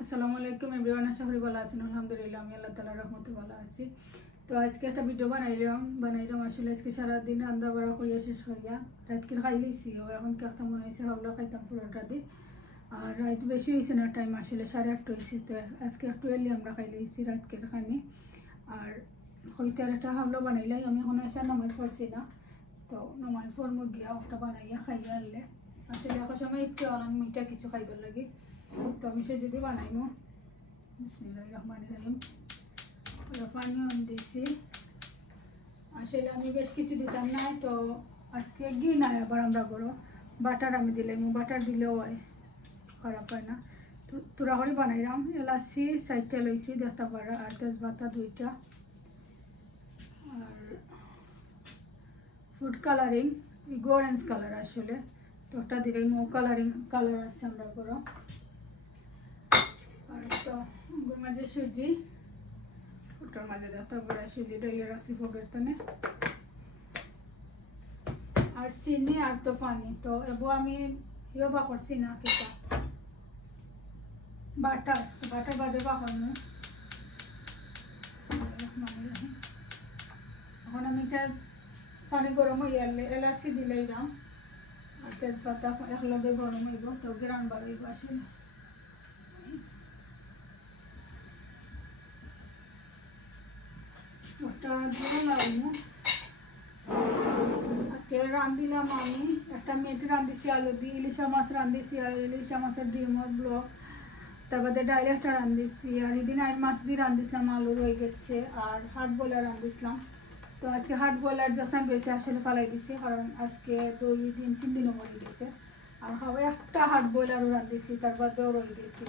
আসসালামু আলাইকুম এভরিওয়ান, আশা করি ভালো আছেন। আলহামদুলিল্লাহ আমি আল্লাহ তাআলার রহমতে ভালো আছি। তো আজকে একটা ভিডিও বানাইলাম আসলে আজকে সারাদিন রান্না বাড়া করিয়া শেষ করিয়া রাতকে খাই লইছি। এখন কি একটা মনে হয়েছে ভাবলো খাইতাম পুরোটা দিয়ে। আর রাত বেশি হয়েছে না, টাইম আসলে 8:30 হয়েছে। তো আজকে একটু এলি আমরা খাই লইছি রাতকের খানি। আর হইতে আর একটা ভাবলো বানাইলাই। আমি এখন এসে নামাজ পড়ছি না, তো নামাজ পড়মো গিয়া একটা বানাইয়া খাইয়া আনলে আসলে এখন সময় একটু মিঠা কিছু খাইবার লাগে। তো আমি সে যদি বানাইমো বিসমিল্লাহির রহমানির রহিম। পানি দিয়েছি, আসলে আমি বেশ কিছু দিতাম না, তো আজকে ঘি নাই আবার আমরা করো বাটার আমি দিলাম। বাটার দিলেও হয়, খারাপ হয় না। তো তোরা করে বানাইলাম। এলাচি 4টা লইছি দেখতে পারা, আর তেজপাতা 2টা, আর ফুড কালারিং অরেঞ্জ কালার আসলে তো ওটা দিলাম। কালার আছে আমরা করো। আর তো মাঝে সুজি, ওটার মাঝে দেখতে পারা সুজি ডলিয়ার আছে ফোকেরতনে, আর চিনি আর তো পানি। তো এব আমি বা করছি না কিটা বাটার বাদে বানানো। এখন আমি এটা পানি গরম হয়ে গেলে এলাচি দিলেই দাম, আর তেজপাতা একলগে গরম হইব, তো গ্রান বাড়াইব আসলে। ওটা দিয়ে লাগবো। আজকে রাঁধিলাম আমি একটা মেথি রাঁধিছি আলু দিয়ে, ইলিশা মাছ রাঁধিছি আর ইলিশা মাছের ডিমর ব্লক, তারপরে ডাইল একটা রাঁধিছি, আর এদিন আর মাছ দিয়ে রাঁধিছিলাম আলু রয়ে গেছে, আর হাট বয়লার রাঁধিছিলাম। তো আজকে হাট বয়লার যখন বেশি আসলে ফালাই দিছি, কারণ আজকে 2-3 দিনও হয়ে গেছে। আর খাওয়া একটা হাট বয়লারও রাঁধিছি, তারপরেও রয়ে গেছি।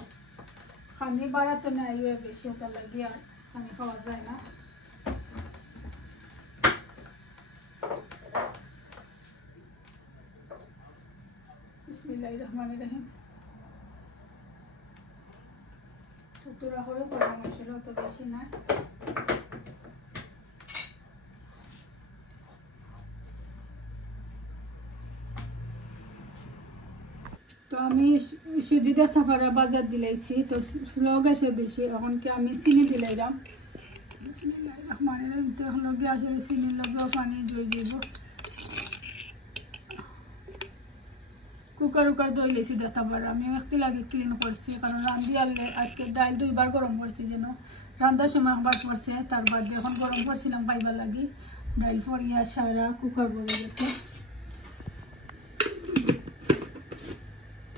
খানি বাড়াতে নাই বেশি, ওটা লাগিয়ে আর খানি খাওয়া যায় না। বিসমিল্লাহির রহমানির রহিম। তোরা করে গরম আসলে অত বেশি না। তো আমি সুজি দেখা পারা বাজার দিলাইছি, তো স্লো গ্যাসে দিছি। এখন কি আমি চিনি দিলাইলাম। এখন লগে আসলে চিনির লগেও পানি জয় দিব। কুকার দই লেছি দেখা পারা। আমি একটি লাগে ক্লিন করছি, কারণ রান্ধি আনলে আজকে ডাইল 2বার গরম করছি, যেন রান্ধার সময় একবার পড়ছে, তার বাদে এখন গরম করছিলাম পাইবার লাগি। ডাইল ফরিয়া সারা কুকার ভরে গেছে।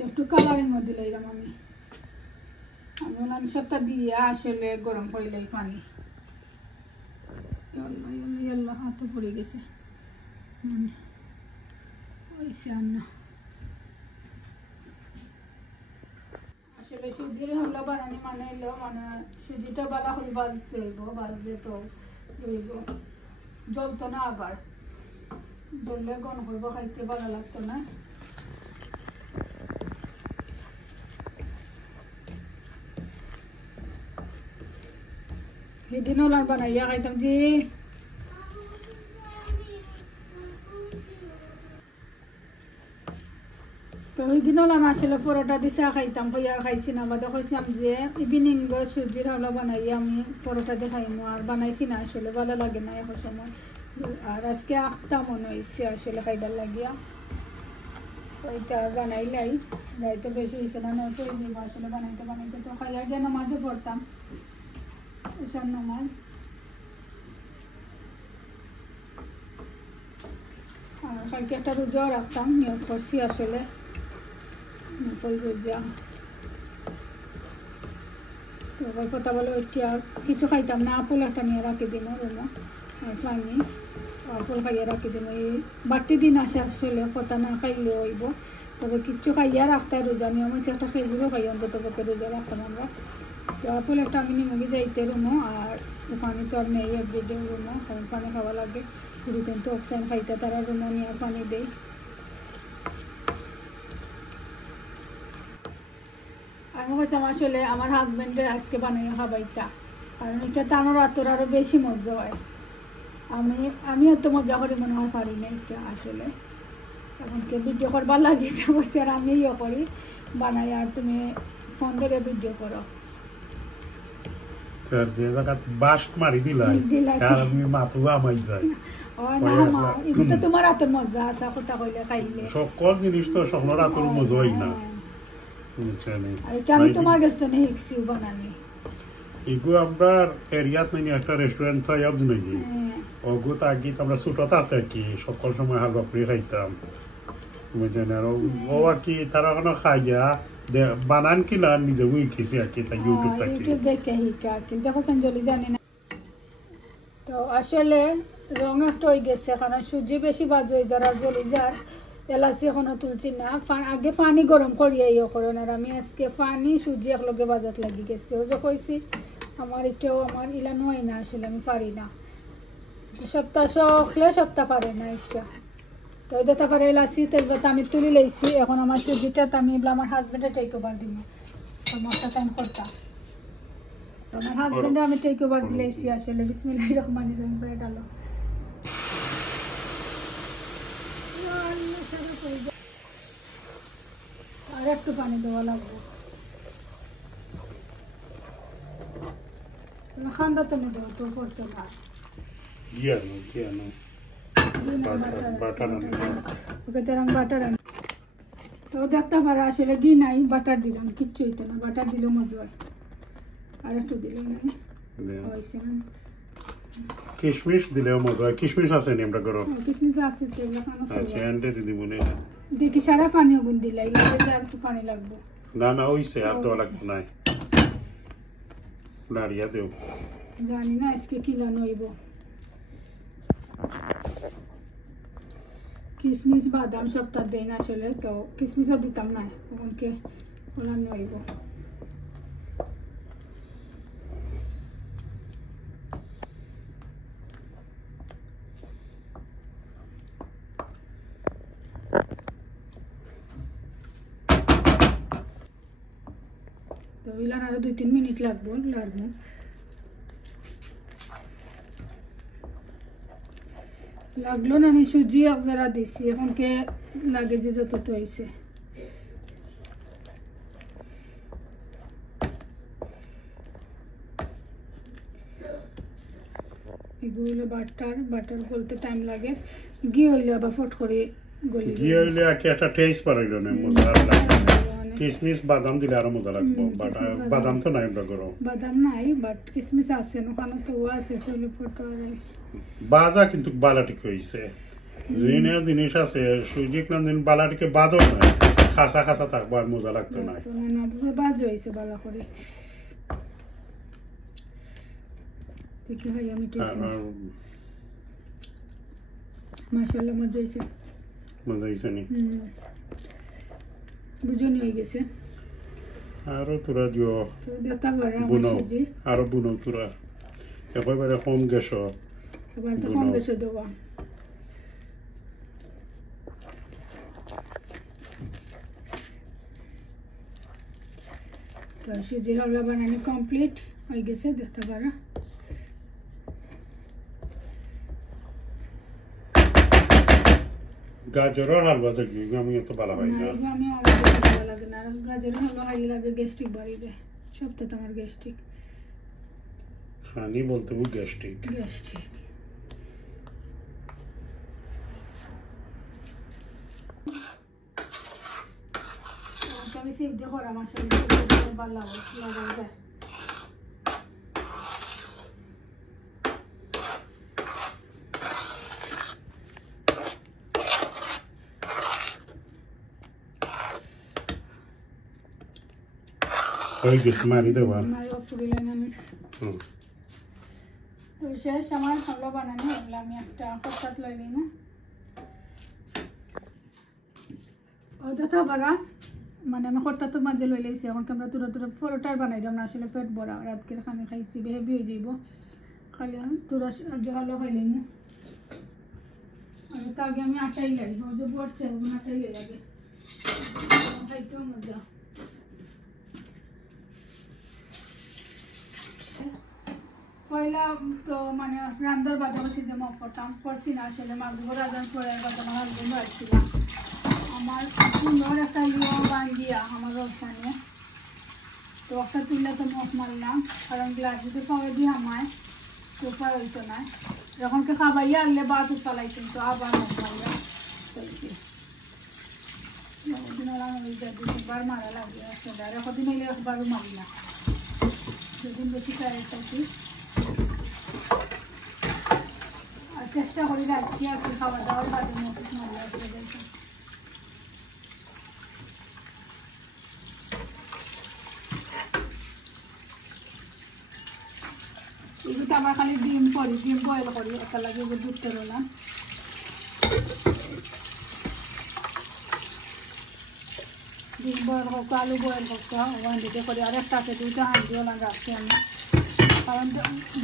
একটু কালারের মধ্যে লাইলাম আমি সবটা দিয়ে আসলে গরম করিলাই পানি। হাতে পড়ে গেছে আসলে সুজির হলো বানানি মানে এলো মানে সুজিটা বালা করে বাজতে হইব, বাজলে তো হইব জ্বলতো না, আবার জ্বললে গন হইব, খাইতে ভালো লাগতো না। সেদিন ওলার বানাইয়া খাইতাম যে তো ওই দিন ওলাম আসলে পরোটা দিছে খাইতাম, আর খাইছি না। বাদে কইছিলাম যে ইভিনিং সুজির হাওলা বানাইয়া আমি পরোটা দিয়ে খাইমো, আর বানাইছি না আসলে ভালো লাগে না এখন সময়। আর আজকে আখটা মনে হয়েছে আসলে খাইবার লাগিয়া, ওইটা বানাইলাই। রাইতে বেশি হয়েছে না, নয়তো আসলে বানাইতে তো খাইয়া গিয়ে নামাজও পড়তাম, এসব নামাজ। আর কালকে একটা রোজাও রাখতাম, নিয়োগ করছি আসলে নকল রোজা। তো এবার কথা বলে ওইটি আর কিছু খাইতাম না। আপেল একটা নিয়ে রাখি দিন রুমো, আর পানি আপেল খাইয়া রাখি দিন। এই বাড়তি দিন আসে আসলে কথা না খাইলেও হইব, তবে কিচ্ছু খাইয়া রাখতে রোজা নিয়ম হয়েছে। একটা খেজুরও খাই অন্তত পক্ষে রোজা রাখতাম আমরা। তো আপেল একটা আমি নিমুখে যাইতে রুমো, আর পানি তো আর নেই এভরিডে রুমো, কারণ পানি খাওয়া লাগে। পুরীতেন তো অক্সাইন খাইতে তারা রুমো নিয়ে পানি দেয়। আমি বলছিলাম আসলে আমার হাজবেন্ডের আজকে বানাইয়া খাবাইটা, কারণ এটা তানোর আতর আরো বেশি মজা হয়। আমি এত মজা করে মনে হয় পারি না এটা আসলে। এমনকি ভিডিও করবার লাগিয়ে বলছি, আর আমি ইয়ে করি বানাই, আর তুমি ফোন ধরে ভিডিও করো তার যে জায়গা বাস্ট মারি দিলাই তার আমি মাথু আমাই যায় ও না মা এটা তোমার হাতের মজা আছে কথা কইলে খাইলে সকল জিনিস তো সকল রাতের মজা হয় না আমি তোমার কাছ থেকে শিখছি বানানি এগু আমরা এরিয়াত নাকি একটা রেস্টুরেন্ট থাই আবজ নাকি ওগু তাকি আমরা ছোট তাতে কি সকল সময় হালুয়া পুরি খাইতাম বুঝলেন আর ও আর কি তারা ওখানে খাইয়া বানান কি না নিজে উইখিছি আর কি তাই ইউটিউব থাকি ইউটিউব দেখে শিখা কি দেখো সঞ্জলি জানি না তো আসলে রং একটা হয়ে গেছে কারণ সুজি বেশি বাজ হয়ে যারা জ্বলি যার এলাচি এখনো তুলছি না আগে পানি গরম করিয়া ইয়ে করুন আর আমি আজকে পানি সুজি একলগে বাজাত লাগি গেছে ও যে কইছি আমার এটাও আমার ইলানো হয় না আসলে আমি পারি না সপ্তাহ সখলে সপ্তাহ পারে না একটা তো ওইটা পারে এলাচি তেজপাতা আমি তুলি লইছি এখন আমার সুজিটা আমি আমার হাজবেন্ডে টেক ওভার দিব মশলা টাইম করতাম আমার হাজবেন্ডে আমি টেক ওভার দিলেছি আসলে বিসমিল্লাহির রহমানির রহিম করে ডালো আর একটু পানি দেওয়া লাগবে খান্দা তো দেবো তো করতে না ওকে তেরাম বাটার আনি তো দেখতে পারে আসলে ঘি নাই বাটার দিলাম কিচ্ছু হইতো না বাটার দিলেও মজা হয় আর একটু দিলাম হয়েছে না কিশমিশ দিলেও মজা হয় কিশমিশ আছে নি আমরা করো কিশমিশ আছে তো আচ্ছা এন্ডে দিদি মনে দেখি সারা পানি ওগুন দিলাই আর একটু পানি লাগবে না না হইছে আর তো লাগতো না নাড়িয়া দেও জানি না আজকে কি লানো হইব কিশমিশ বাদাম সবটা দেন আসলে তো কিশমিশও দিতাম না ওকে ওলানো হইব তো ইলান আরো 2-3 মিনিট লাগবো লাগলো না নি সুজি এক জরা দিছি এখন কে লাগে যে যত তো হইছে এগুলো বাটার গলতে টাইম লাগে ঘি হইলে আবার ফট করে গলি ঘি হইলে কি একটা টেস্ট পারাইলো না মজা লাগে কিশমিশ বাদাম দিলে আরো মজা লাগবে বাদাম তো নাই আমরা করো বাদাম নাই বাট কিশমিশ আছে ওখানে তো আছে চলে ফটো বাজা কিন্তু বালাটিক হইছে জিনিস জিনিস আছে সুজি দিন বালাটিকে বাজো না খাসা খাসা থাকবো আর মজা লাগতো না না বাজ হইছে বালা করে দেখি ভাই আমি তো মাশাআল্লাহ মজা হইছে নি বুঝুনি হয়ে গেছে আরো তোরা দিও তো দেতা বড় বুনো সুজি আরো বুনো তোরা এবারে কম গেছো এবার তো কম গেছে দেওয়া তো সুজির হালুয়া বানানো কমপ্লিট হয়ে গেছে দেখতে পারো গাজরের হালুয়া দেখবি আমি এত ভালো হয় না আমি আমার ভালো লাগে না গাজরের হালুয়া খাইলে লাগে গ্যাস্ট্রিক বাড়ি যায় সবটা তো আমার গ্যাস্ট্রিক খানি বলতে ও গ্যাস্ট্রিক আমি সিদ্ধ করা মাশাআল্লাহ ভালো লাগে হয়ে গেছে মারি দেবা তো শেষ আমার হালুয়া বানানো হলো আমি একটা কষাত লইলি না ওটা বাড়া মানে আমি কটা তো মাঝে লই লাইছি এখন আমরা তুরা পরোটার বানাইলাম না আসলে পেট ভরা রাতকে খানে খাইছি হেভি হয়ে যাইব খালি তুরা জহালো খাইলেন না আর তা আগে আমি আটাই লাই যে বসছে আটাই লাই আগে খাইতেও মজা পয়লা তো মানে রান্নার বাজাবাসি জমা করতাম করছি না আসলে মাঝে রাজান পরে আমার হাজবেন্ড আসছিলাম আমার সুন্দর একটা লিও বান দিয়া আমার ওখানে তো একটা তুললে তো মুখ মারলাম কারণ গ্লাস যদি সবাই দিয়ে আমায় তো উপায় হইতো না যখনকে খাবাইয়া আনলে বাদ উপালাইতেন তো আবার মুখ মারলা দুবার মারা লাগে আসলে আর একদিন হইলে একবারও মারি না যেদিন বেশি চাই থাকি আর চেষ্টা করি রাখছি আর কি খাওয়া দাওয়ার বাদে মুখ মারলে আসলে যাইতে এগুলো আমার খালি ডিম করি ডিম বয়েল করি একটা লাগে দুধ তেরোলাম ডিম বয়েল হোক আলু বয়েল হোক ওখান দিতে করি আর একটাকে দুইটা হাঁড়ি ওলা রাখছি আমি কারণ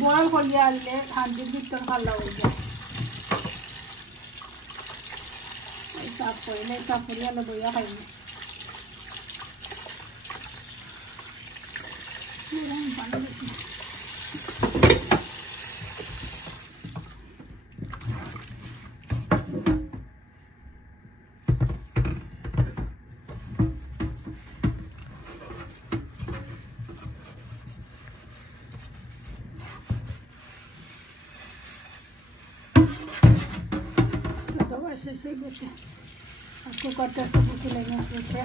বয়েল করিয়ে আনলে হাঁড়ির ভিতর ভালো হয়ে যায় সাফ করিলে সাফ করি আলো বইয়া খাইনি পানি বেশি শেষ হয়ে গেছে আর কুকারটা একটু বুঝে লেগে গেছে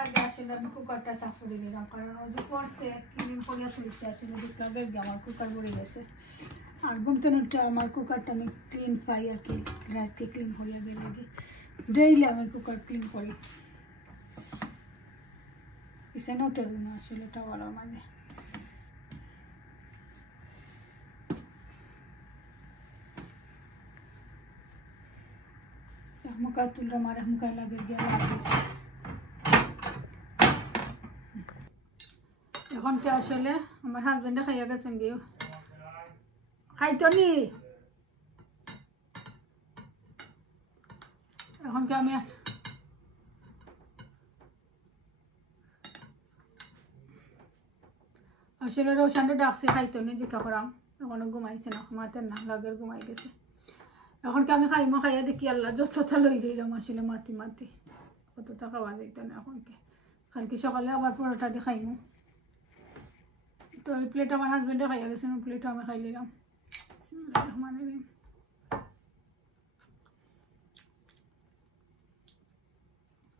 আগে আসলে আমি কুকারটা সাফ করে নিলাম কারণ ওই যে ফোর্সে ক্লিন করিয়া তুলছে আসলে দুটো বেগ আমার কুকার ভরে গেছে আর ঘুমতেনুটা আমার কুকারটা আমি ক্লিন পাই আর কি রাতকে ক্লিন করিয়া দিয়ে লাগে ডেইলি আমি কুকার ক্লিন করি কিসেন ওঠের না আসলে এটা বলার মাঝে মুখা তুললাম আর মুখায় লাগে গিয়ে এখন কি আসলে আমার হাজবেন্ডে খাইয়া গেছেন গিয়ে খাইতো নি এখন কি আমি আসলে রোশানটা ডাকছে খাইতো নি জিজ্ঞা করাম এখনো ঘুমাইছে না ঘুমাতেন না লাগের ঘুমাই গেছে এখন কি আমি খাইমো খাইয়া দেখি আল্লাহ যতটা লই দিলাম আসলে মাতি মাতি কতটা খাওয়া যাইতো না এখন কি কালকে সকালে আবার পরোটা দিয়ে খাইমো তো এই প্লেট আমার হাজবেন্ডে খাইয়া গেছেন ওই প্লেটটা আমি খাই নিলাম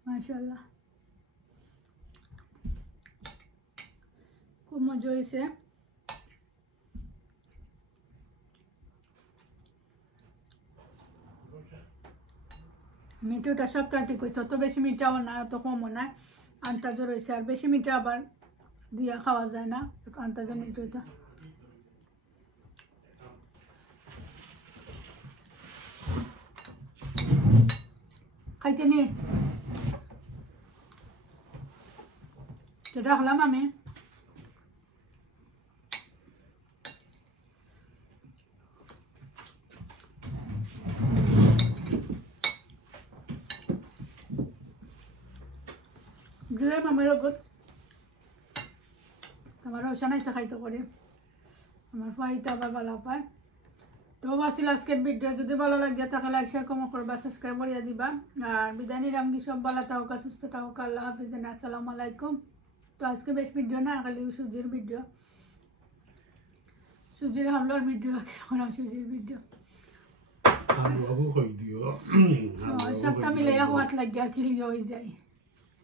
মাশাআল্লাহ খুব মজা হয়েছে মিঠুটা সবটা ঠিক হয়েছে অত বেশি মিঠাও না অত কমও না আন্তাজও রয়েছে আর বেশি মিঠা আবার দিয়া খাওয়া যায় না আন্তাজে মিঠুটা খাইতে নি রাখলাম আমি দিলাম আমার আমার রোশান আইসা খাইতে করে আমার ফাইতে আবার ভালো পায় তো বাসিল আজকের ভিডিও যদি ভালো লাগে তাহলে লাইক শেয়ার কমেন্ট করবা সাবস্ক্রাইব করিয়া দিবা আর বিদায় নিলাম কি সব ভালো থাকুক সুস্থ থাকুক আল্লাহ হাফিজ আসসালামু আলাইকুম তো আজকে বেশ ভিডিও না খালি সুজির ভিডিও সুজির হামলার ভিডিও এখন সুজির ভিডিও সবটা মিলে হাত লাগিয়া কিলিয়ে হয়ে যায়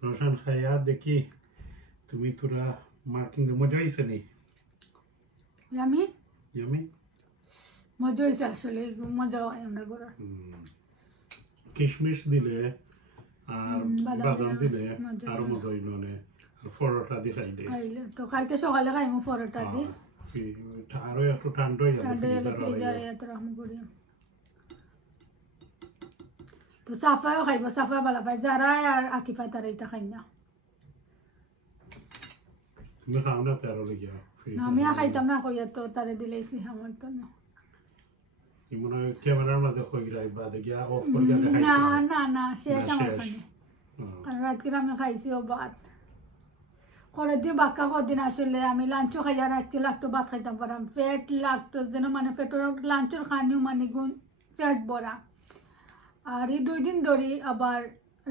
রোশন খাইয়া দেখি তুমি তোরা মার্কিং মজা হয়েছে নি আমি ইয়ামি মজা হয়েছে আসলে মজা হয় আমরা ঘরে কিশমিশ দিলে আর বাদাম দিলে আরো মজা হইল না আর পরোটা দিয়ে খাইলে তো কালকে সকালে খাইমু পরোটা দিয়ে আরো একটু ঠান্ডা হয়ে যাবে ফ্রিজারে এত রকম করি তো সাফাও খাইব সাফা ভালো পাই যারা আর আকিফা তারা এটা খাই না তুমি খাও না তারও লেগে না আমি আর খাইতাম না কইয়া তো তারে দিলেছি আমার তো না কি মনে হয় ক্যামেরার মাঝে কই রাইবা দেখিয়া অফ করে গেলে খাইতাম না না না শেষ না, আমার শেষ। খানে কারণ রাতকে আমি খাইছি ও ভাত করে দিয়ে বাক্কা কদিন আসলে আমি লাঞ্চও খাইয়া রাতকে লাগতো ভাত খাইতাম পারাম পেট লাগতো যেন মানে পেটের লাঞ্চের খানিও মানে গুণ পেট ভরা আর এই 2 দিন ধরে আবার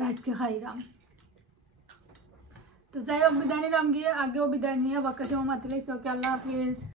রাতকে খাইলাম তো যাই হোক বিদায় নিলাম গিয়ে আগেও বিদায় নিয়ে বাক্কা সময় মাতিলে ওকে আল্লাহ হাফিজ।